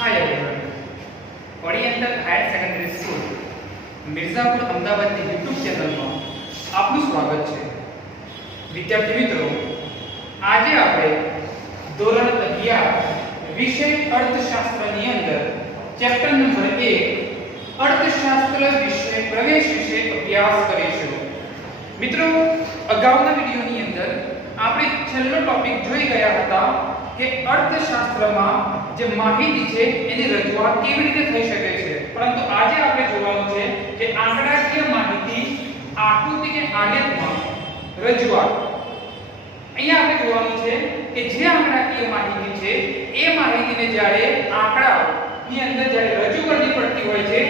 Hi everyone, oriental higher secondary school Mirzapur અમદાવાદની YouTube ચેનલમાં આપનું સ્વાગત છે। વિદ્યાર્થી મિત્રો, આજે આપણે ધોરણ 11 વિષય અર્થશાસ્ત્રની અંદર ચેપ્ટર નંબર 1 અર્થશાસ્ત્ર વિષય પ્રવેશ વિશે અભ્યાસ કરીશું। મિત્રો, અગાઉના વિડિયોની અંદર આપણે છેલ્લો ટોપિક જોઈ ગયા હતા કે અર્થશાસ્ત્રમાં જે માહિતી છે એની રજૂઆત કેવી રીતે થઈ શકે છે, પરંતુ આજે આપણે જોવાનું છે કે આંકડાકીય માહિતી આકૃતિ કે આલેખમાં રજૂઆત। અહીંયા આપણે જોવાનું છે કે જે આંકડાકીય માહિતી છે એ માહિતીને જ્યારે આંકડાની અંદર જ્યારે રજૂ કરવી પડતી હોય છે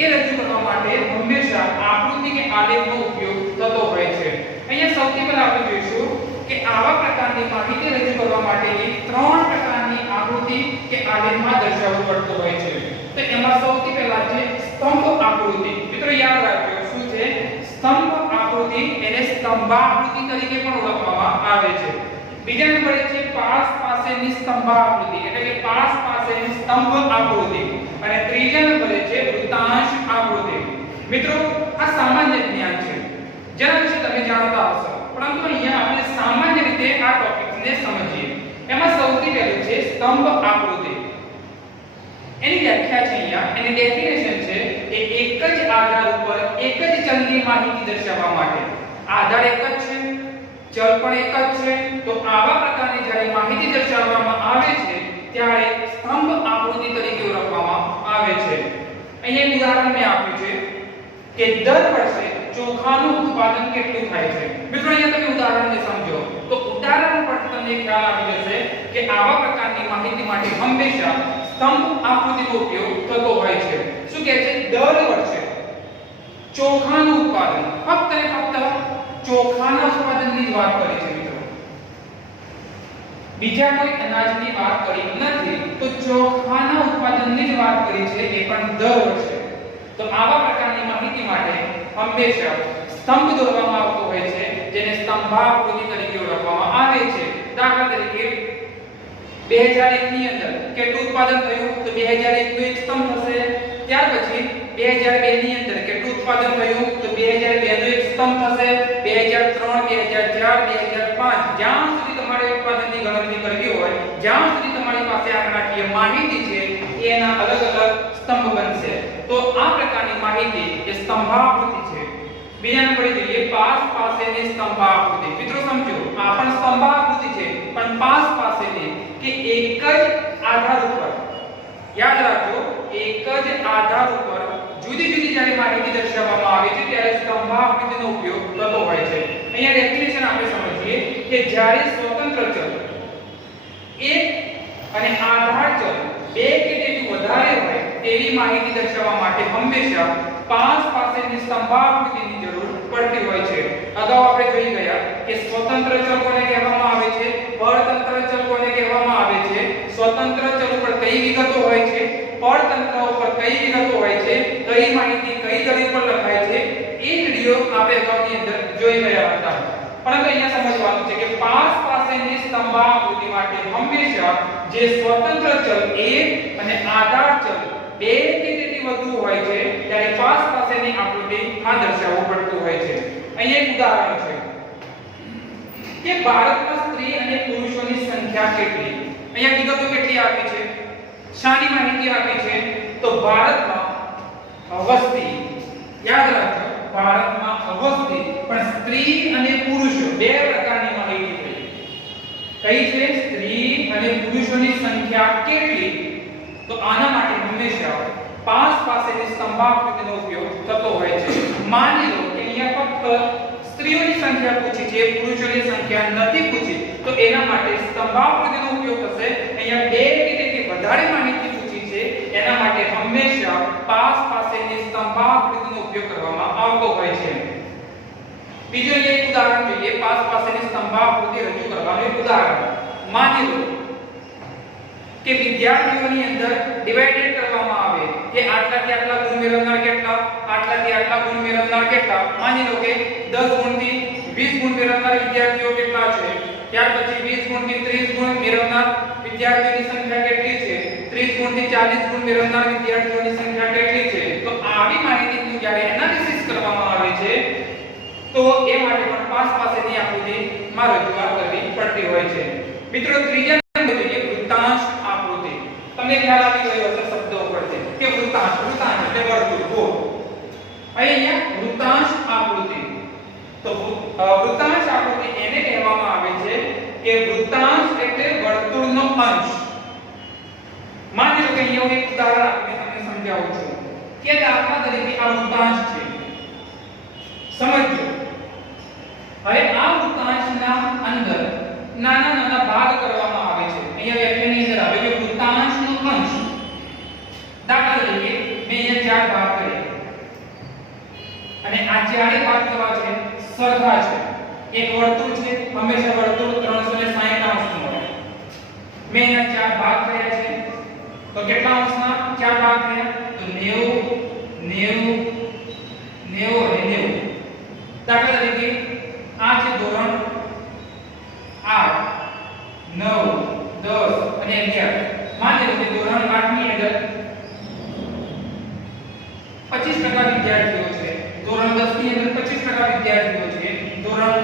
એ રજૂ કરવા માટે હંમેશા આકૃતિ કે આલેખનો ઉપયોગ થતો હોય છે। અહીંયા સૌથી પહેલા આપણે જોઈશું કે આવા પ્રકારની માહિતી રજૂ કરવા માટેની ત્રણ પ્રકારની આકૃતિ કે આલેખમાં દર્શાવવું પડતું હોય છે। તો એમાં સૌથી પહેલા છે સ્તંભ આકૃતિ। મિત્રો યાદ રાખજો શું છે સ્તંભ આકૃતિ, એને સ્તંભાકૃતિ તરીકે પણ ઓળખવામાં આવે છે। બીજા નંબરે છે પાસ પાસેની સ્તંભાકૃતિ એટલે કે પાસ પાસેની સ્તંભ આકૃતિ, અને ત્રીજા નંબરે છે વૃત્તાંશ આકૃતિ। મિત્રો આ સામાન્ય જ્ઞાન છે જેના વિશે તમે જાણતા હશો, પરંતુ અહીંયા આપણે સામાન્ય રીતે આ ટોપિકને સમજીએ। એમાં સૌથી પહેલું છે સ્તંભ આકૃતિ। એની વ્યાખ્યા છે અહીંયા, એની ડેફિનેશન છે કે એક જ આધાર ઉપર એક જ ચલની માહિતી દર્શાવવા માટે, આધાર એક જ છે, ચલ પણ એક જ છે, તો આવા પ્રકારની જ્યારે માહિતી દર્શાવવામાં આવે છે ત્યારે સ્તંભ આકૃતિ તરીકે ઓળખવામાં આવે છે। અહીંયા એક ઉદાહરણ મેં આપ્યું છે કે દર વર્ષે ચોખાનું ઉત્પાદન કેટલું થાય છે। મિત્રો અહીંયા તમે ઉદાહરણને સમજો તો ઉદાહરણ પરથી તમને ખ્યાલ આવી જશે કે આવા પ્રકારની માહિતી માટે હંમેશા સ્તંભ આકૃતિનો ઉપયોગ થતો હોય છે। શું કહે છે? દર વર્ષે ચોખાનું ઉત્પાદન, ફક્ત ને ફક્ત ચોખાના ઉત્પાદનની જ વાત કરી છે મિત્રો, બીજા કોઈ અનાજની વાત કરી નથી, તો ચોખાના ઉત્પાદનની જ વાત કરી છે, એ પણ દર વર્ષે। તો આવા પ્રકારની માહિતી માટે હંમેશા સ્તંભ દોરવામાં આવતો હોય છે, જેને સ્તંભાકૃતિ તરીકે ઓળખવામાં આવે છે। દાખલા તરીકે 2001 ની અંદર કેટલું ઉત્પાદન થયું? તો 2001 નો એક સ્તંભ થશે। ત્યાર પછી 2002 ની અંદર કેટલું ઉત્પાદન થયું? તો 2002 નો એક સ્તંભ થશે। 2003, 2004, 2005 જ્યાં સુધી તમારે ઉત્પાદનની ગણતરી કરવી હોય, જ્યાં સુધી તમારી પાસે આંકડાકીય માહિતી છે, એના અલગ અલગ સ્તંભ બનશે। તો આ પ્રકારની માહિતી એ સ્તંભાકૃતિ છે। બીજા નંબરે જોઈએ પાસ પાસેની સ્તંભાકૃતિ। મિત્રો સમજો, આ પણ સ્તંભાકૃતિ છે, પણ પાસ પાસેની કે એક જ આધાર ઉપર, યાદ રાખજો, એક જ આધાર ઉપર જુદી જુદી જ્યારે માહિતી દર્શાવવામાં આવે છે ત્યારે સ્તંભાકૃતિનો ઉપયોગ થતો હોય છે। અહીંયા ડેફિનેશન આપણે સમજીએ કે જ્યારે સ્વતંત્ર ચલ એક અને આધાર ચલ બે કે તેથી વધારે હોય તેવી માહિતી દર્શાવવા માટે હંમેશા પાસ પાસેની સ્તંભાકૃતિની જરૂર પડતી હોય છે। અગાઉ આપણે જોઈ ગયા કે સ્વતંત્ર ચલ કોને કહેવામાં આવે છે, પરતંત્ર ચલ કોને કહેવામાં આવે છે। સ્વતંત્ર ચલ ઉપર કઈ વિગતો હોય છે, પરતંત્ર ઉપર કઈ વિગતો હોય છે, કઈ માહિતી કઈ દલીલ પર લખાય છે, એ વિડિયો આપણે અગાઉની અંદર જોઈ ગયા હતા। પરંતુ અહીંયા સમજવાનું છે કે પાસ પાસેની સ્તંભાકૃતિ માટે હંમેશા જે સ્વતંત્ર ચલ એક અને આધાર ચલ બે કે તેથી વધુ હોય છે ત્યારે પાસ પાસેની આકૃતિ આ દર્શાવવું પડતું હોય છે। અહીં એક ઉદાહરણ છે કે ભારતમાં સ્ત્રી અને પુરુષોની સંખ્યા કેટલી? અહીંયા વિગતો કેટલી આપી છે, શાની માહિતી આપી છે? તો ભારતમાં વસ્તી, યાદ રાખજો, ભારતમાં વસ્તી, પણ સ્ત્રી અને પુરુષો બે પ્રકારની માહિતી કઈ છે? સ્ત્રી અને પુરુષોની સંખ્યા કેટલી? તો આના માટે હંમેશા પાસ પાસેની સ્તંભાકૃતિનો ઉપયોગ થતો હોય છે। માની લો કે અહીંયા ફક્ત સ્ત્રીઓની સંખ્યા પૂછી છે, પુરુષોની સંખ્યા નથી પૂછી, તો એના માટે સ્તંભાકૃતિનો ઉપયોગ થશે। અહીંયા બે કે તેથી વધારે માહિતી પૂછી છે, એના માટે હંમેશા પાસ પાસેની સ્તંભાકૃતિનો ઉપયોગ કરવામાં આવતો હોય છે। બીજું એક ઉદાહરણ જોઈએ, પાસ પાસેની સ્તંભાકૃતિ રજૂ કરવાનું એક ઉદાહરણ। માની લો કે વિદ્યાર્થીઓની અંદર ડિવાઇડેડ કરવામાં આવે કે આટલાથી આટલા ગુણ મેળવનાર કેટલા, આટલાથી આટલા ગુણ મેળવનાર કેટલા। માની લો કે 10 ગુણથી 20 ગુણ મેળવનાર વિદ્યાર્થીઓ કેટલા છે, ત્યાર પછી 20 ગુણથી 30 ગુણ મેળવનાર વિદ્યાર્થીઓની સંખ્યા કેટલી છે, 30 ગુણથી 40 ગુણ મેળવનાર વિદ્યાર્થીઓની સંખ્યા કેટલી છે તો આવી માહિતીનું જ્યારે એનાલિસિસ કરવામાં આવે છે તો એ માટે પણ પાસ પાસેની આકૃતિમાં રજૂઆત કરવી પડતી હોય છે મિત્રો ત્રીજા નંબર જોઈએ વૃત્તાંશ આકૃતિ તમને ખ્યાલ આવી ગયો હશે શબ્દો ઉપરથી કે વૃત્તાંશ એટલે વર્તુળ ગોળ અહીંયા વૃત્તાંશ આકૃતિ તો વૃત્તાંશ આકૃતિ એને કહેવામાં આવે છે કે વૃત્તાંશ એટલે વર્તુળનો અંશ માની લો કે અહીંયા એક ઉદાહરણ આપીને તમને સમજાવું છું કે દાખલા તરીકે આ વૃત્તાંશ છે સમજો હવે આ વૃત્તાંશના અંદર નાના નાના ભાગ કરવામાં આવે છે અહીંયા વ્યાખ્યાની અંદર આવે કે વૃત્તાંશનો અંશ દાખલા તરીકે મેં અહીંયા 4 ભાગ કર્યા અને આ ચારે ભાગ કેવા છે સરખા છે એક વર્તુળ છે હંમેશા વર્તુળ 360 અંશનું હોય મેં અહીંયા 4 ભાગ કર્યા છે તો કેટલા અંશના 4 ભાગ થયા તો 90 અને 90 દાખલા તરીકે આ છે ધોરણ 8 9 10 અને 11 માની લો કે ધોરણ 8 ની અંદર 25% વિદ્યાર્થીઓ છે ધોરણ 10 ની અંદર 25% વિદ્યાર્થીઓ છે ધોરણ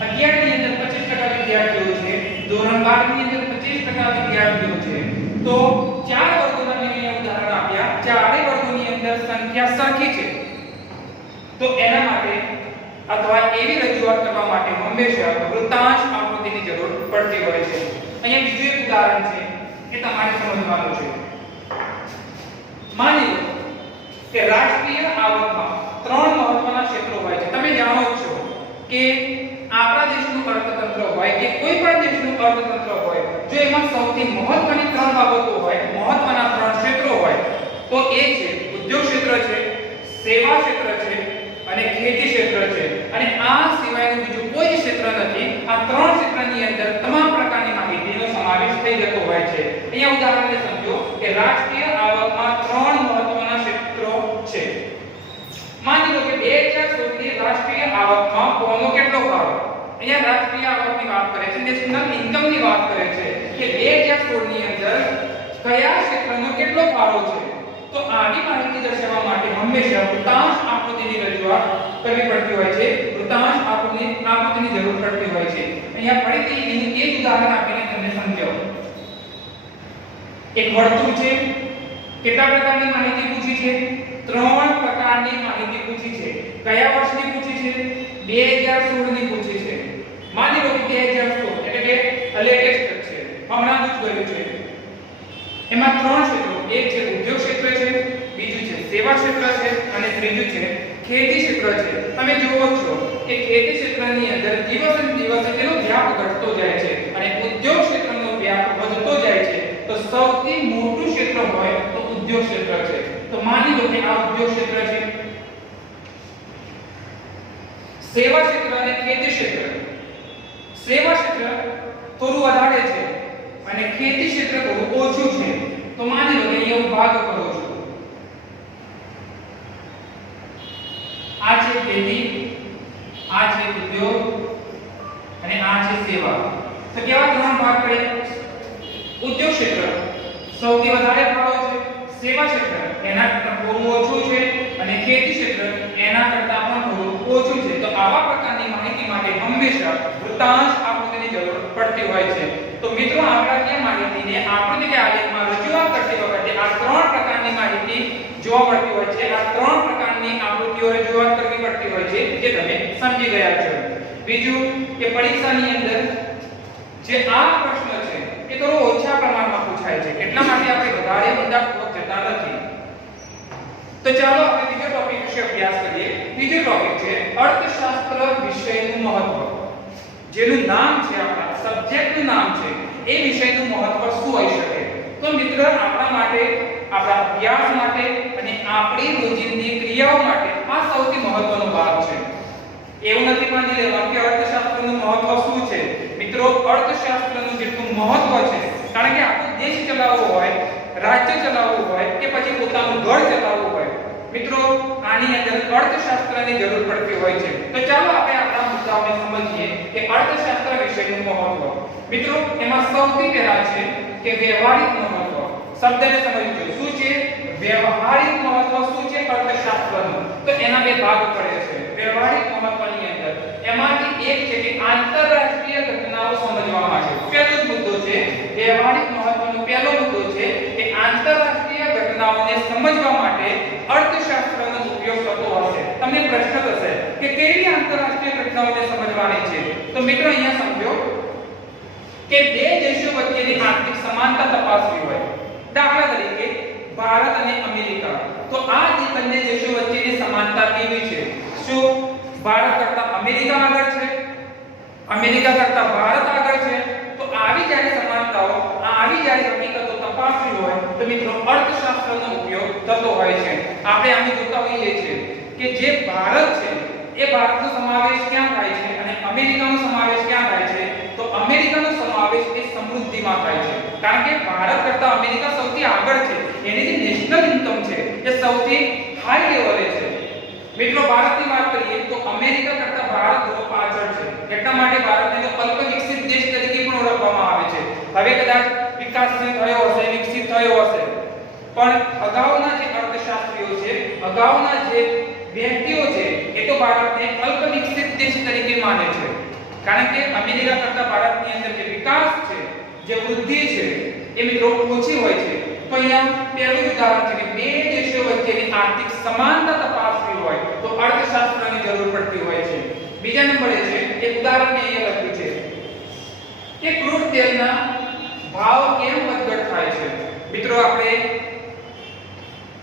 11 ની અંદર 25% વિદ્યાર્થીઓ છે ધોરણ 12 ની અંદર 25% વિદ્યાર્થીઓ છે તો ચાર વર્ગોના મેં ઉદાહરણ આપ્યા ચારે વર્ગોની અંદર સંખ્યા સરખી છે તો એના માટે અથવા એવી રજૂઆત કરવા માટે હંમેશા વૃત્તાંશ આકૃતિની જરૂર પડતી હોય છે અહીંયા બીજું એક ઉદાહરણ છે કે તમારે સમજવાનું છે માની લો કે રાષ્ટ્રીય આવકમાં 3 મહત્વના ક્ષેત્રો હોય છે તમે જાણો જ છો કે આપણા દેશનું અર્થતંત્ર હોય કે કોઈ પણ દેશનું અર્થતંત્ર હોય જો એમાં સૌથી મહત્વની 3 બાબતો હોય મહત્વના 3 ક્ષેત્રો હોય તો એ છે ઉદ્યોગ ક્ષેત્ર છે સેવા ક્ષેત્ર છે અને ખેતી ક્ષેત્ર છે અને આ સિવાયનું બીજું કોઈ ક્ષેત્ર નથી આ 3 ક્ષેત્રની અંદર તમામ પ્રકારની માહિતીનો સમાવેશ થઈ જતો હોય છે અહીંયા ઉદાહરણને સમજો કે રાષ્ટ્રીય આવકમાં 3 મહત્વના ક્ષેત્રો છે માની લો કે 2016 ની રાષ્ટ્રીય આવકમાં કોનો કેટલો ફાળો અહીંયા રાષ્ટ્રીય આવકની વાત કરે છે નેશનલ ઇન્કમની વાત કરે છે કે 2016 ની અંદર કયા ક્ષેત્રનો કેટલો ફાળો છે તો આની માહિતી દર્શાવવા માટે હંમેશા વૃત્તાંશ આકૃતિની રજૂઆત કરવી પડતી હોય છે વૃત્તાંશ આકૃતિની જરૂર પડતી હોય છે અહીંયા ફરીથી એનું એક ઉદાહરણ આપીને તમને સમજાવું એક વર્તુળ છે કેટલા પ્રકારની માહિતી પૂછી છે 3 પ્રકારની માહિતી પૂછી છે કયા વર્ષની પૂછી છે 2016 ની પૂછી છે માની લો કે 2016 એટલે કે લેટેસ્ટ છે હમણાં જ કર્યું છે એમાં 3 ક્ષેત્રો એક છે ઉદ્યોગ ક્ષેત્ર છે બીજું છે સેવા ક્ષેત્ર છે અને ત્રીજું છે ખેતી ક્ષેત્ર છે તમે જુઓ છો કે ખેતી ક્ષેત્રની અંદર દિવસે દિવસે તેનો વ્યાપ ઘટતો જાય છે અને ઉદ્યોગ ક્ષેત્રનો વ્યાપ વધતો જાય છે તો સૌથી મોટું ક્ષેત્ર હોય તો ઉદ્યોગ ક્ષેત્ર છે તો માની લો કે આ ઉદ્યોગ ક્ષેત્ર છે સેવા ક્ષેત્ર અને ખેતી ક્ષેત્ર સેવા ક્ષેત્ર થોડું વધારે છે અને ખેતી ક્ષેત્ર થોડું ઓછું છે તો માની લો કે અહીંયા ભાગ કરો છો આ છે ખેતી આ છે ઉદ્યોગ અને આ છે સેવા તો કેવા 3 ભાગ પડે ઉદ્યોગ ક્ષેત્ર સૌથી વધારે ફાળો છે સેવા ક્ષેત્ર એના કરતાં થોડું ઓછું છે અને ખેતી ક્ષેત્ર એના કરતાં પણ થોડું ઓછું છે તો આવા પ્રકારની માહિતી માટે હંમેશા વૃત્તાંશ આકૃતિની જરૂર પડતી હોય છે તો મિત્રો આંકડાકીય માહિતીને આકૃતિ કે આલેખમાં રજૂઆત કરતી વખતે આ 3 પ્રકારની માહિતી જોવા મળતી હોય છે આ 3 પ્રકારની આકૃતિઓ રજૂઆત કરવી પડતી હોય છે જે તમે સમજી ગયા છો બીજું કે પરીક્ષાની અંદર જે આ પ્રશ્ન છે એ થોડો ઓછા પ્રમાણમાં પૂછાય છે એટલા માટે આપણે વધારે ઊંડાણપૂર્વક જતા નથી તો ચાલો આપણે બીજો ટોપિક વિશે અભ્યાસ કરીએ બીજો ટોપિક છે અર્થશાસ્ત્ર વિષયનું મહત્વ જેનું નામ છે આપણા સબ્જેક્ટનું નામ છે એ વિષયનું મહત્વ શું હોઈ શકે તો મિત્ર આપણા માટે આપણા અભ્યાસ માટે અને આપણી રોજિંદી ક્રિયાઓ માટે આ સૌથી મહત્વનો ભાગ છે એવું નથી માની લેવાનું કે અર્થશાસ્ત્રનું મહત્વ શું છે મિત્રો અર્થશાસ્ત્રનું જેટલું મહત્વ છે કારણ કે આપણો દેશ ચલાવવો હોય રાજ્ય ચલાવવું હોય કે પછી પોતાનું ઘર ચલાવવું હોય મિત્રો આની અંદર અર્થશાસ્ત્રની જરૂર પડતી હોય છે તો ચાલો આપણે આપણા મુદ્દાઓને સમજીએ કે અર્થશાસ્ત્ર વિષયનું મહત્વ મિત્રો એમાં સૌથી પહેલા છે કે વ્યવહારિક મહત્વ શબ્દને સમજજો શું છે વ્યવહારિક મહત્વ શું છે અર્થશાસ્ત્રનું તો એના બે ભાગ પડે છે વ્યવહારિક મહત્વની અંદર એમાંથી એક છે કે આંતરરાષ્ટ્રીય ઘટનાઓ સમજવા માટે પહેલો મુદ્દો છે વ્યવહારિક મહત્વનો પહેલો મુદ્દો છે કે આંતરરાષ્ટ્રીય ઘટનાઓને સમજવા માટે અર્થશાસ્ત્રનો ઉપયોગ થતો હશે તમને પ્રશ્ન થશે કે કેવી આંતરરાષ્ટ્રીય ઘટનાઓને સમજવાની છે તો મિત્રો અહીંયા સમજો કે બે દેશો વચ્ચેની આર્થિક સમાનતા તપાસવી હોય દાખલા તરીકે ભારત અને અમેરિકા તો આ બંને દેશો વચ્ચેની સમાનતા કેવી છે શું ભારત કરતા અમેરિકા આગળ છે અમેરિકા કરતા ભારત આગળ છે તો આવી જ્યારે સમાનતાઓ આવી જ્યારે હકીકતો તપાસવી હોય તો મિત્રો અર્થશાસ્ત્રનો ઉપયોગ થતો હોય છે આપણે આમ જોતા હોઈએ છીએ કે જે ભારત છે એ ભારતનો સમાવેશ ક્યાં થાય છે અને અમેરિકાનો સમાવેશ ક્યાં થાય છે તો અમેરિકાનો સમાવેશ એ સમૃદ્ધિમાં થાય છે કારણ કે ભારત કરતા અમેરિકા સૌથી આગળ છે એની જે નેશનલ ઇન્કમ છે એ સૌથી હાઈ લેવલે છે મિત્રો ભારતની વાત કરીએ તો અમેરિકા કરતા ભારત થોડો પાછળ છે એટલા માટે ભારતને તો અલ્પ વિકસિત દેશ તરીકે પણ ઓળખવામાં આવે છે હવે કદાચ વિકાસશીલ થયો હશે વિકસિત થયો હશે પણ અગાઉના જે અર્થશાસ્ત્રીઓ છે અગાઉના જે વ્યક્તિઓ છે એ તો ભારતને અલ્પ વિકસિત દેશ તરીકે માને છે કારણ કે અમેરિકા કરતા ભારતની અંદર જે વિકાસ છે જે વૃદ્ધિ છે એ મિત્રો ઓછી હોય છે તો અહીંયા પહેલું ઉદાહરણ છે કે બે દેશો વચ્ચેની આર્થિક સમાનતા તપાસવી હોય તો અર્થશાસ્ત્રની જરૂર પડતી હોય છે બીજા નંબરે છે એક ઉદાહરણ અહીંયા લખ્યું છે કે ક્રૂડ તેલના ભાવ કેમ વધઘટ થાય છે મિત્રો આપણે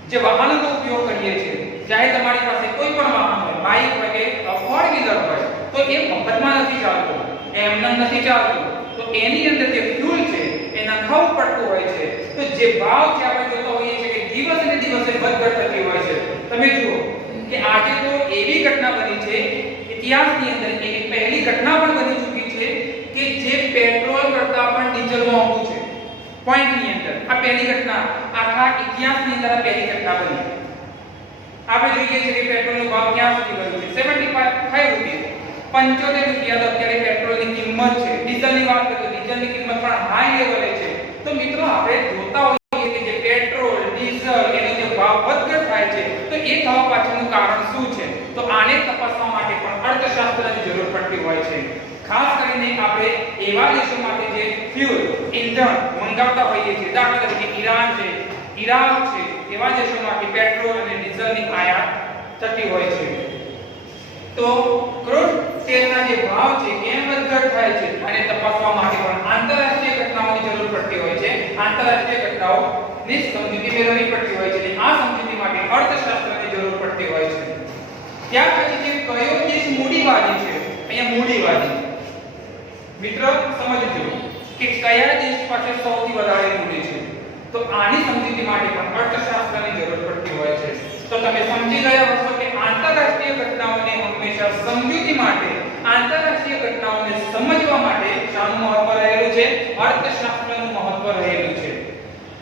જે વાહનનો ઉપયોગ કરીએ છીએ ચાહે તમારી પાસે કોઈ પણ વાહન હોય બાઇક હોય કે ફોર વ્હીલર હોય તો એ મફતમાં નથી ચાલતું એમને નથી ચાલતું તો એની અંદર જે ફ્યુલ છે એ નખાવું પડતું હોય છે તો જે ભાવ છે આપણે જોતા હોઈએ છીએ કે દિવસે ને દિવસે વધઘટ થતી હોય છે તમે જુઓ કે આજે તો એવી ઘટના બની છે ઇતિહાસની અંદર એવી પહેલી ઘટના પણ બની ચૂકી છે કે જે પેટ્રોલ કરતા પણ ડીઝલ મોંઘું છે પોઈન્ટની અંદર આ પહેલી ઘટના આખા ઇતિહાસની અંદર આ પહેલી ઘટના બની આપણે જોઈએ છીએ કે પેટ્રોલનો ભાવ ક્યાં સુધી ગયો છે 75 રૂપિયા 75 રૂપિયા તો અત્યારે પેટ્રોલની કિંમત છે ડીઝલની વાત કરીએ તો ડીઝલની કિંમત પણ હાઈ લેવલે છે તો મિત્રો આપણે જોતા હોઈએ કે જે પેટ્રોલ ડીઝલ એનો જે ભાવ વધઘટ થાય છે તો એ થવા પાછળનું કારણ શું છે તો આને તપાસવા માટે પણ અર્થશાસ્ત્રની જરૂર પડતી હોય છે ખાસ કરીને આપણે એવા દેશો માટે જે ફ્યુલ ઇંધણ મંગાવતા હોઈએ છીએ દાખલા તરીકે ઈરાન છે ઈરાક છે એવા દેશો માટે પેટ્રોલ અને ડીઝલની આયાત થતી હોય છે તો ક્રૂડ તેલના જે ભાવ છે કેમ વધઘટ થાય છે અને તપાસવા માટે પણ આંતરરાષ્ટ્રીય ઘટનાઓની જરૂર પડતી હોય છે આંતરરાષ્ટ્રીય ઘટનાઓની સમજૂતી મેળવવી પડતી હોય છે અને આ સમજૂતી માટે અર્થશાસ્ત્રની જરૂર પડતી હોય છે ત્યાર પછી જે કયો દેશ મૂડીવાદી છે અહીંયા મૂડીવાદી મિત્રો સમજજો કે કયા દેશ પાસે સૌથી વધારે મૂડી છે તો આની સમજૂતી માટે પણ અર્થશાસ્ત્રની જરૂર પડતી હોય છે તો તમે સમજી ગયા હશો કે આંતરરાષ્ટ્રીય ઘટનાઓને હંમેશા સમજૂતી માટે આંતરરાષ્ટ્રીય ઘટનાઓને સમજવા માટે શાનું મહત્વ રહેલું છે અર્થશાસ્ત્રનું મહત્વ રહેલું છે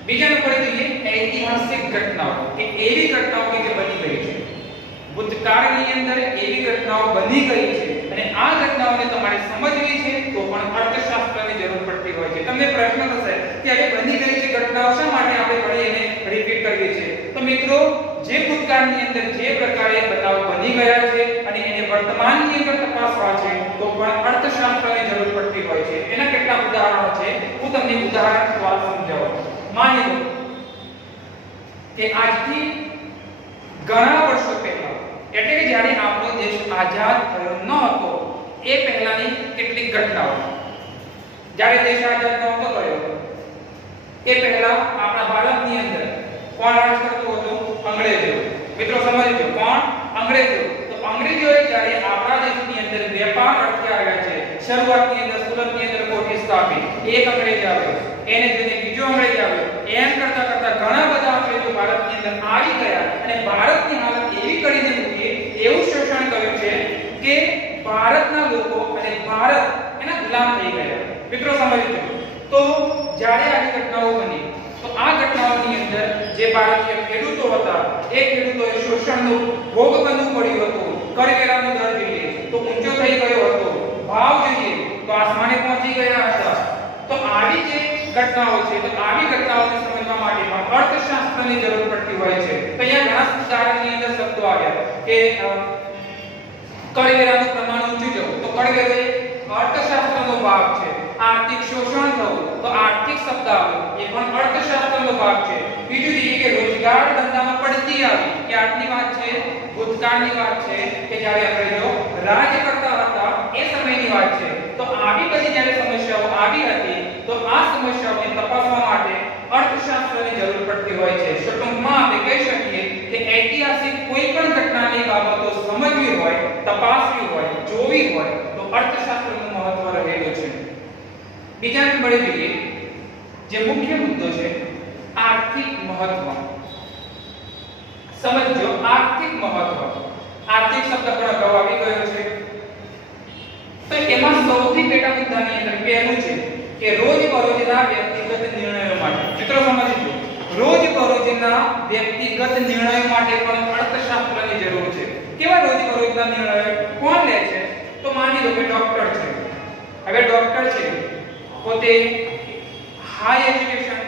બીજા નંબરે જોઈએ ઐતિહાસિક ઘટનાઓ કે એવી ઘટનાઓ કે જે બની ગઈ છે ભૂતકાળની અંદર એવી ઘટનાઓ બની ગઈ છે અને આ ઘટનાઓને તમારે સમજવી છે તો પણ અર્થશાસ્ત્રની જરૂર પડતી હોય છે તમને પ્રશ્ન થશે કે હવે બની ગઈ છે ઘટનાઓ શા માટે આપણે વળી એને રિપીટ કરીએ છીએ તો મિત્રો જે ભૂતકાળની અંદર જે પ્રકારે બનાવ બની ગયા છે અને એને વર્તમાનની અંદર તપાસવા છે તો પણ અર્થશાસ્ત્રની જરૂર પડતી હોય છે એના કેટલાક ઉદાહરણો છે હું તમને ઉદાહરણ દ્વારા સમજાવું માની લો કે આજથી ઘણા વર્ષો પહેલા એટલે કે જ્યારે આપણો દેશ આઝાદ થયો ન હતો એ પહેલાની કેટલીક ઘટનાઓ જ્યારે દેશ આઝાદ નહોતો થયો એ પહેલા આપણા ભારતની અંદર કોણ રાજ કરતું હતું અંગ્રેજો મિત્રો સમજજો કોણ અંગ્રેજો તો અંગ્રેજોએ જ્યારે આપણા દેશની અંદર વેપાર અટકાવ્યા છે શરૂઆતની અંદર સુરતની અંદર કોઠી સ્થાપી એક અંગ્રેજ આવ્યો એને જોઈને બીજો અંગ્રેજ આવ્યો એમ કરતા કરતા ઘણા બધા અંગ્રેજો ભારતની અંદર આવી ગયા અને ભારતની હાલત એવી કરીને મૂકી એવું શોષણ કર્યું છે કે ભારતના લોકો અને ભારત એના ગુલામ થઈ ગયા મિત્રો સમજજો તો જ્યારે આવી ઘટનાઓ બની તો આ ઘટનાઓની અંદર જે ભારતીય ખેડૂતો હતા એ ખેડૂતોએ શોષણનો ભોગ બનવું પડ્યું હતું કરવેરાનો દર જોઈએ તો ઊંચો થઈ ગયો હતો ભાવ જોઈએ તો આસમાને પહોંચી ગયા હતા તો આવી જે ઘટનાઓ છે તો આવી ઘટનાઓને સમજવા માટે પણ અર્થશાસ્ત્રની જરૂર પડતી હોય છે. તો અહીંયા ઘણા ઉદાહરણની અંદર શબ્દો આવ્યા કે કરવેરાનું પ્રમાણ ઊંચું જવું, તો કરવેરો એ અર્થશાસ્ત્રનો ભાગ છે. આર્થિક શોષણ થવું, તો આર્થિક શબ્દ આવ્યો એ પણ અર્થશાસ્ત્રનો ભાગ છે. બીજું છે કે રોજગાર ધંધામાં પડતી આવી કે આજની વાત છે, ભૂતકાળની વાત છે કે જ્યારે અંગ્રેજો રાજ કરતા હતા એ સમયની વાત છે. તો આવી બધી જ્યારે સમસ્યાઓ આવી હતી તો આ સમસ્યાઓને તપાસવા માટે અર્થશાસ્ત્રની જરૂર પડતી હોય છે. ટૂંકમાં આપણે કહી શકીએ કે ઐતિહાસિક કોઈ પણ ઘટનાની બાબતો સમજવી હોય, તપાસવી હોય, જોવી હોય તો અર્થશાસ્ત્રનું મહત્વ રહેલું છે. બીજા નંબરે જોઈએ જે મુખ્ય મુદ્દો છે આર્થિક મહત્વ. સમજો આર્થિક મહત્વ. આર્થિક શબ્દ પણ અગાઉ આવી ગયો છે. તો એમાં સૌથી પેટા મુદ્દાની અંદર પહેલું છે કે રોજબરોજના વ્યક્તિગત નિર્ણયો માટે. મિત્રો સમજજો, રોજબરોજના વ્યક્તિગત નિર્ણયો માટે પણ અર્થશાસ્ત્રની જરૂર છે. કેવા રોજબરોજના નિર્ણયો કોણ લે છે? તો માની લો કે ડોક્ટર છે. હવે ડોક્ટર છે પોતે હાઈ એજ્યુકેશન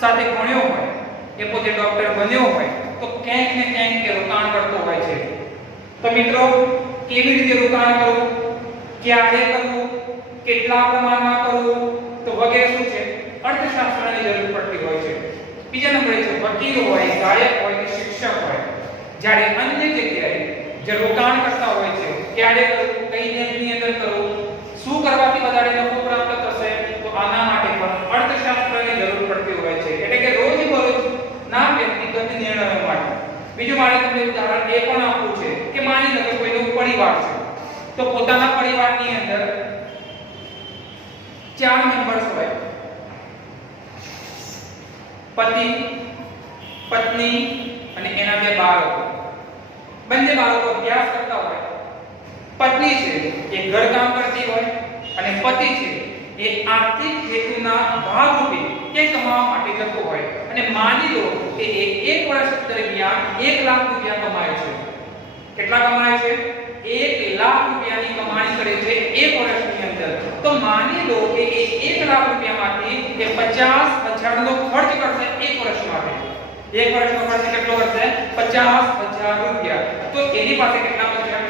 સાથે ભણ્યો હોય, એ પોતે ડોક્ટર બન્યો હોય તો ક્યાંક ને ક્યાંક કે રોકાણ કરતો હોય છે. તો મિત્રો કેવી રીતે રોકાણ કરવું, ક્યારે કરવું, કેટલા પ્રમાણમાં કરવું, તો વગેરે શું છે અર્થશાસ્ત્રની જરૂર પડતી હોય છે. બીજા નંબરે છે વકીલ હોય, ગાયક હોય કે શિક્ષક હોય, જ્યારે અન્ય જગ્યાએ જે રોકાણ કરતા હોય છે ક્યારે કરવું, કઈ બેંકની અંદર કરવું, શું કરવાથી વધારે નફો પ્રાપ્ત થશે, તો આના માટે પણ અર્થશાસ્ત્રની જરૂર પડતી હોય છે. એટલે કે રોજબરોજના વ્યક્તિગત નિર્ણયો માટે. બીજું મારે તમને ઉદાહરણ એ પણ આપવું છે કે માની લો કે કોઈનો પરિવાર છે તો પોતાના પરિવારની અંદર 4 મેમ્બર્સ હોય, પતિ, પત્ની અને એના 2 બાળકો. બંને બાળકો અભ્યાસ કરતા હોય. પત્ની છે એ ઘરકામ કરતી હોય અને પતિ છે એ આર્થિક હેતુના ભાગરૂપે કે કમાવા માટે જતો હોય. અને માની લો કે એ 1 વર્ષ દરમિયાન 1 લાખ રૂપિયા કમાય છે. કેટલા કમાય છે? 1 લાખ રૂપિયાની કમાણી કરે છે 1 વર્ષની અંદર. તો માની લો કે એ 1 લાખ રૂપિયામાંથી એ 50,000 નો ખર્ચ કરશે 1 વર્ષ માટે. 1 વર્ષનો ખર્ચ કેટલો કરશે? 50,000 રૂપિયા. તો એની પાસે કેટલા બચ્યા?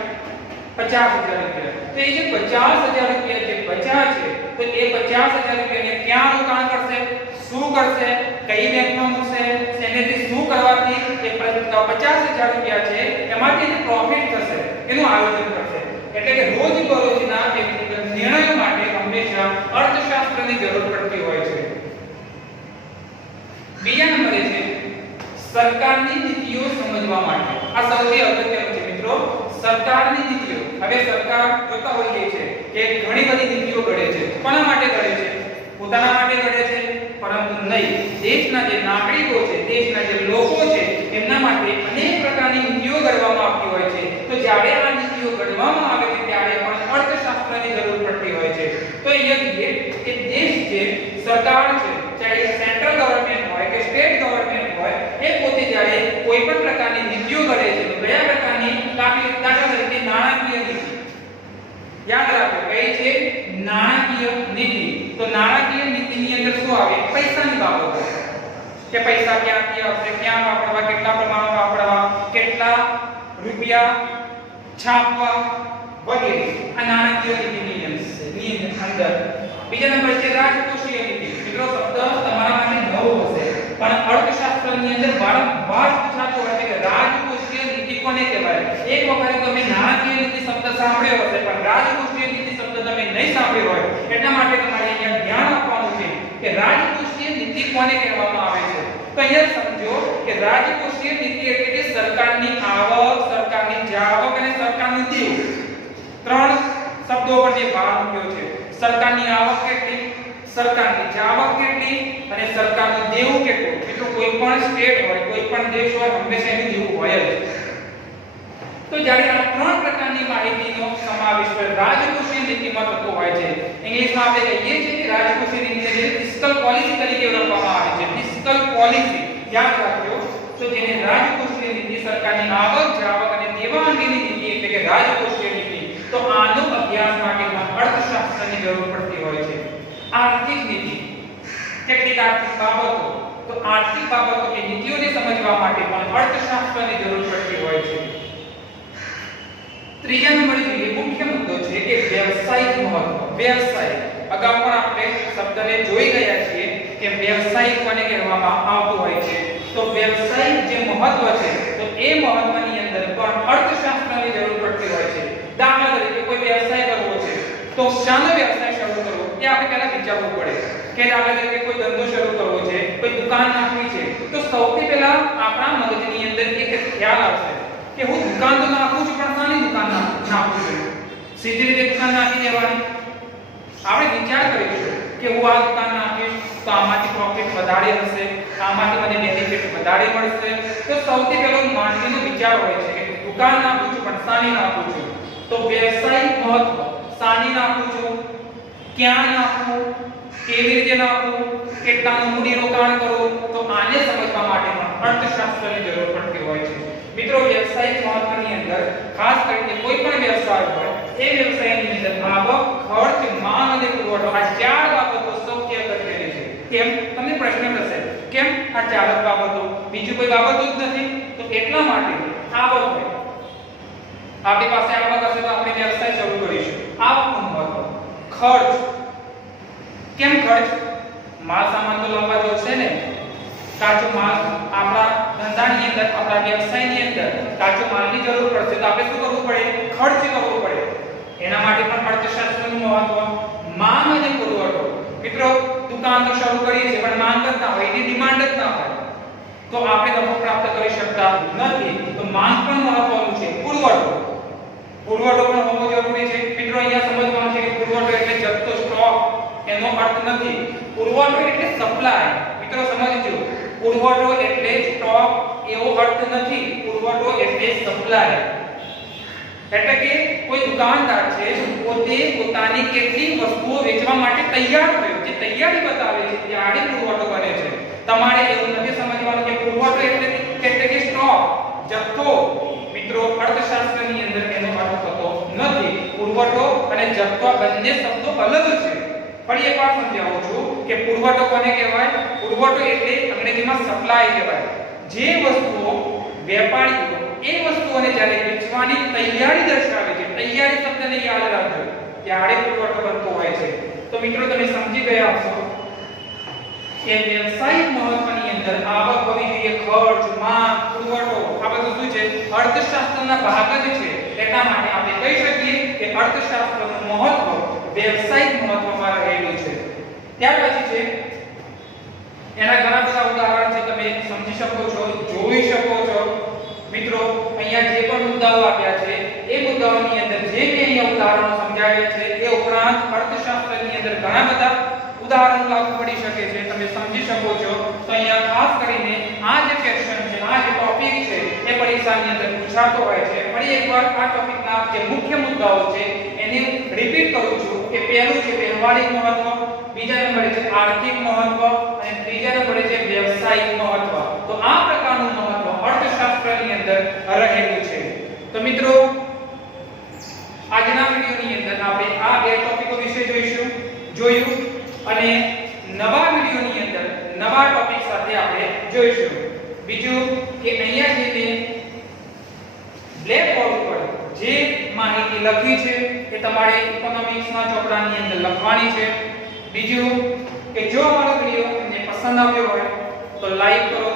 50,000 રૂપિયા. તો એ જે 50,000 રૂપિયા જે બચ્યા છે તો એ 50,000 રૂપિયાને ક્યાં રોકાણ કરશે, શું કરશે, કઈ બેંકમાં મૂકશે, શેનેથી શું કરવાથી એ 50,000 રૂપિયા છે એમાંથી જે પ્રોફિટ થશે એનું આયોજન કરશે. એટલે કે રોજબરોજના વ્યક્તિગત નિર્ણયો માટે હંમેશા અર્થશાસ્ત્રની જરૂર પડતી હોય છે. બીજા નંબરે છે સરકારની નીતિઓ સમજવા માટે. આ સૌથી અગત્યનું છે મિત્રો, સરકારની નીતિઓ. હવે સરકાર જોતા હોઈએ છે કે ઘણી બધી નીતિઓ ઘડે છે. કોના માટે ઘડે છે? પોતાના માટે ઘડે છે, પરંતુ નહીં, દેશના જે નાગરિકો છે, દેશના જે લોકો છે એમના માટે અનેક પ્રકારની નીતિઓ ઘડવામાં આવતી હોય છે. તો જ્યારે આ નીતિઓ ઘડવામાં આવે છે ત્યારે પણ અર્થશાસ્ત્રની જરૂર પડતી હોય છે. તો અહીંયા જોઈએ કે દેશ જે સરકાર છે, ચાહે સેન્ટ્રલ ગવર્નમેન્ટ હોય કે સ્ટેટ ગવર્નમેન્ટ હોય, એ પોતે જ્યારે કોઈ પણ પ્રકારની નીતિઓ ઘડે છે તો કયા પ્રકારની? દાખલા તરીકે નાણાકીય નીતિ. યાદ રાખો કઈ છે? નાણાકીય નીતિ. તો નાણાકીય નીતિની અંદર શું આવે? પૈસાની બાબતો કે પૈસા ક્યાંથી આવશે, ક્યાં વાપરવા, કેટલા પ્રમાણમાં વાપરવા, કેટલા રૂપિયા છાપવા વગેરે. આ નાણાકીય નીતિની અંદર. બીજા નંબર છે રાજકોષીય નીતિ. મિત્રો શબ્દ તમારા માટે નવો હશે પણ અર્થશાસ્ત્રની અંદર વારંવાર પૂછાતો હોય છે કે રાજકોષીય નીતિ કોને કહેવાય. એક વખત તમે નાણાકીય નીતિ શબ્દ સાંભળ્યો હશે પણ રાજકોષીય નીતિ શબ્દ તમે નહીં સાંભળ્યો હોય. એટલા માટે તમારે અહીંયા ધ્યાન આપવાનું છે કે રાજકોષીય નીતિ કોને કહેવામાં આવે છે. તો અહીંયા સમજો કે રાજકોષીય નીતિ એટલે કે સરકારની આવક, સરકારની જાવક અને સરકારનું દેવું. 3 શબ્દો પર જે ભાર મૂક્યો છે. સરકારની આવક કેટલી, સરકારની જાવક કેટલી અને સરકારનું દેવું કેટલું. મિત્રો કોઈ પણ સ્ટેટ હોય, કોઈ પણ દેશ હોય, હંમેશા એનું દેવું હોય જ. તો જ્યારે આ 3 પ્રકારની માહિતીનો સમાવેશ રાજકોષીય નીતિમાં થતો હોય છે. ઇંગ્લિશમાં આપણે કહીએ છીએ કે રાજકોષીય નીતિને ફિસ્કલ પોલિસી તરીકે ઓળખવામાં આવે છે. ફિસ્કલ પોલિસી યાદ રાખજો. તો જેને રાજકોષીય નીતિ, સરકારની આવક, જાવક અને દેવા અંગેની નીતિ એટલે કે રાજકોષીય નીતિ. તો આનો અભ્યાસ માટે અર્થશાસ્ત્રની જરૂર પડતી હોય છે. આર્થિક નીતિ. કેટલીક આર્થિક બાબતો. તો આર્થિક બાબતો કે નીતિઓને સમજવા માટે પણ અર્થશાસ્ત્રની જરૂર પડતી હોય છે. ત્રીજા નંબરે જોઈએ મુખ્ય મુદ્દો છે કે વ્યવસાયિક મહત્વ. વ્યવસાય અગાઉ પણ આપણે શબ્દને જોઈ ગયા છીએ કે વ્યવસાયિક કોને કહેવામાં આવતું હોય છે. તો વ્યવસાયિક જે મહત્વ છે તો એ મહત્વની અંદર પણ અર્થશાસ્ત્રની જરૂર પડતી હોય છે. દાખલા તરીકે કોઈ વ્યવસાય કરવો છે તો શાનો વ્યવસાય શરૂ કરવો એ આપણે પહેલા વિચારવું પડે. કે દાખલા તરીકે કોઈ ધંધો શરૂ કરવો છે, કોઈ દુકાન નાખવી છે, તો સૌથી પહેલા આપણા મગજની અંદર એક ખ્યાલ આવશે કે હું દુકાન તો નાખું છું પણ શાની દુકાન નાખું છું. સીધી રીતે દુકાન નાખી દેવાની. આપણે વિચાર કરીશું કે હું આ દુકાન નાખીશ તો આમાંથી પ્રોફિટ વધારે હશે, આમાંથી મને બેનિફિટ વધારે મળશે. તો સૌથી પહેલો માનવીનો વિચાર હોય છે કે દુકાન નાખું છું પણ શાની નાખું છું. તો વ્યવસાયિક મહત્વ, શાની નાખું છું, ક્યાં નાખું, કેવી રીતે નાખું, કેટલાનું મૂડી રોકાણ કરું, તો આને સમજવા માટે પણ અર્થશાસ્ત્રની જરૂર પડતી હોય છે. મિત્રો વ્યવસાયિક મહત્વની અંદર ખાસ કરીને કોઈ પણ વ્યવસાય હોય એ વ્યવસાયની અંદર આવક, ખર્ચ, માંગ અને પુરવઠો આ ચાર બાબતો સૌથી અગત્યની છે. કેમ? તમને પ્રશ્ન થશે કેમ આ ચાર જ બાબતો, બીજું કોઈ બાબતો જ નથી? તો એટલા માટે આવક હોય, આપણી પાસે આવક હશે તો આપણે વ્યવસાય શરૂ કરીશું. આવકનું મહત્વ. ખર્ચ, કેમ ખર્ચ? માલ સામાન તો લાવવા જોશે ને. કાચો માલ આપણા ધંધાની અંદર, આપણા વ્યવસાયની અંદર કાચો માલની જરૂર પડશે તો આપણે શું કરવું પડે? ખર્ચ કરવો પડે. એના માટે પણ અર્થશાસ્ત્રનું મહત્વ. માંગ અને પુરવઠો. મિત્રો દુકાન તો શરૂ કરીએ છીએ પણ માંગ જ ના હોય, એની ડિમાન્ડ જ ના હોય તો આપણે નફો પ્રાપ્ત કરી શકતા નથી. તો માંગ પણ મહત્વનું છે. પુરવઠો, પુરવઠો પણ હોવો જરૂરી છે. મિત્રો અહીંયા સમજવાનું છે કે પુરવઠો એટલે જથ્થો, સ્ટોક એનો અર્થ નથી. પુરવઠો એટલે સપ્લાય. મિત્રો સમજજો, પુરવઠો એટલે સ્ટોક એવો અર્થ નથી. પુરવઠો એટલે સપ્લાય. એટલે કે કોઈ દુકાનદાર છે પોતે પોતાની કેટલીક વસ્તુઓ વેચવા માટે તૈયાર થયો છે, તૈયારી બતાવે છે, ત્યારે પુરવઠો કરે છે. તમારે એવું નથી સમજવાનું કે પુરવઠો એટલે કે સ્ટોક, જથ્થો. મિત્રો અર્થશાસ્ત્રની અંદર એનો અર્થ થતો નથી. પુરવઠો અને જથ્થો બંને શબ્દો અલગ છે. ફરી એકવાર સમજાવું છું કે પુરવઠો કોને કહેવાય? પુરવઠો એટલે અંગ્રેજીમાં સપ્લાય કહેવાય. જે વસ્તુઓ વેપારીઓ એ વસ્તુઓને જ્યારે વેચવાની તૈયારી દર્શાવે છે, તૈયારી શબ્દને યાદ રાખજો, ત્યારે પુરવઠો બનતો હોય છે. તો મિત્રો તમે સમજી ગયા હશો કે વ્યવસાયિક મહત્વની અંદર આવક હોવી જોઈએ, ખર્ચ, માંગ, પુરવઠો આ બધું શું છે? અર્થશાસ્ત્રના ભાગ જ છે. એટલા માટે આપણે કહી શકીએ કે અર્થશાસ્ત્રનું મહત્વ વ્યવસાયિક મહત્વમાં રહેલું છે. ત્યાર પછી છે એના ઘણા બધા ઉદાહરણ છે, તમે સમજી શકો છો, જોઈ શકો છો. મિત્રો અહીંયા જે પણ મુદ્દાઓ આપ્યા છે એ મુદ્દાઓની અંદર જે મેં અહીંયા ઉદાહરણો સમજાવ્યા છે એ ઉપરાંત અર્થશાસ્ત્રની અંદર ઘણા બધા ઉદાહરણો લાગુ પડી શકે છે, તમે સમજી શકો છો. તો અહીંયા ખાસ કરીને આ જે ક્વેશ્ચન છે, આ જે ટોપિક છે એ પરીક્ષાની અંદર પૂછાતો હોય છે. ફરી એકવાર આ ટોપિકના જે મુખ્ય મુદ્દાઓ છે એને રિપીટ કરું છું કે પહેલું છે વ્યવહારિક મહત્વ, બીજા નંબરે છે આર્થિક મહત્વ અને ત્રીજા નંબરે છે વ્યવસાયિક મહત્વ. તો આ પ્રકારનું મહત્વ અર્થશાસ્ત્રની અંદર રહેલું છે. તો મિત્રો આજના વિડિયોની અંદર આપણે આ બે ટોપિકો વિશે જોયું અને નવા વિડિયોની અંદર નવા ટોપિક સાથે આપણે જોઈશું. બીજું કે અહીંયા જે મેં બ્લેક બોર્ડ પર જે માહિતી લખી છે એ તમારે ઇકોનોમિક્સના ચોપડાની અંદર લખવાની છે. બીજું કે જો અમારો વિડિયો તમને પસંદ આવ્યો હોય તો લાઈક કરો,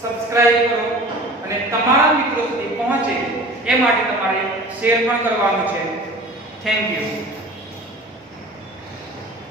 સબસ્ક્રાઇબ કરો અને તમારા મિત્રો સુધી પહોંચે એ માટે તમારે શેર પણ કરવાનું છે. Thank you.